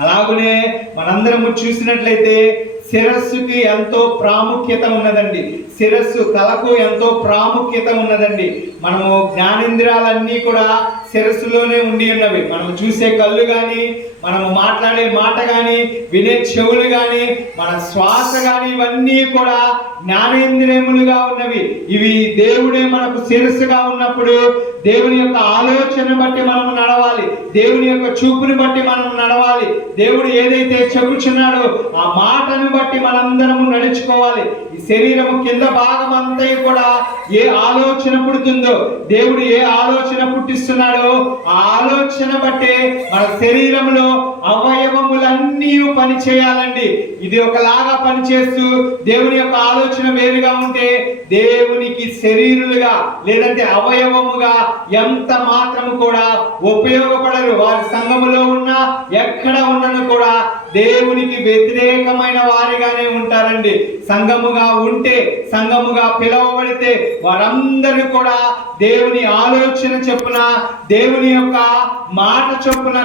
అలాగనే మనందరము చూసినట్లయితే శిరస్సుకి ఎంతో ప్రాముఖ్యత ఉన్నదండి. శిరస్సు తలకు ఎంతో ప్రాముఖ్యత ఉన్నదండి. మనము జ్ఞానేంద్రియాలన్నీ కూడా శిరస్సులోనే ఉండి ఉన్నవి. మనము చూసే కళ్ళు కానీ, మనము మాట్లాడే మాట కానీ, వినే చెవులు కానీ, మన శ్వాస కానీ, ఇవన్నీ కూడా జ్ఞానేంద్రియములుగా ఉన్నవి. ఇవి దేవుడే మనకు శిరస్సుగా ఉన్నప్పుడు దేవుని యొక్క ఆలోచన బట్టి మనము నడవాలి, దేవుని యొక్క చూపుని బట్టి మనము నడవాలి. దేవుడు ఏదైతే చెబుతున్నాడో ఆ మాటను బట్టి మనందరము నడుచుకోవాలి. ఈ శరీరము కింద భాగం అంతా కూడా ఏ ఆలోచన పుడుతుందో, దేవుడు ఏ ఆలోచన పుట్టిస్తున్నాడో ఆ ఆలోచన బట్టే మన శరీరంలో అవయవములన్నీ పని చేయాలండి. ఇది ఒకలాగా పనిచేస్తూ దేవుని యొక్క ఆలోచన వేరుగా ఉంటే దేవునికి శరీరులుగా లేదంటే అవయవముగా ఎంత మాత్రము కూడా ఉపయోగపడరు. వారి సంఘములో ఉన్న ఎక్కడ ఉన్నను కూడా దేవునికి వ్యతిరేకమైన వారిగానే ఉంటారండి. సంఘముగా ఉంటే, సంఘముగా పిలువబడితే వారందరూ కూడా దేవుని ఆలోచన చొప్పున, దేవుని యొక్క మాట చొప్పున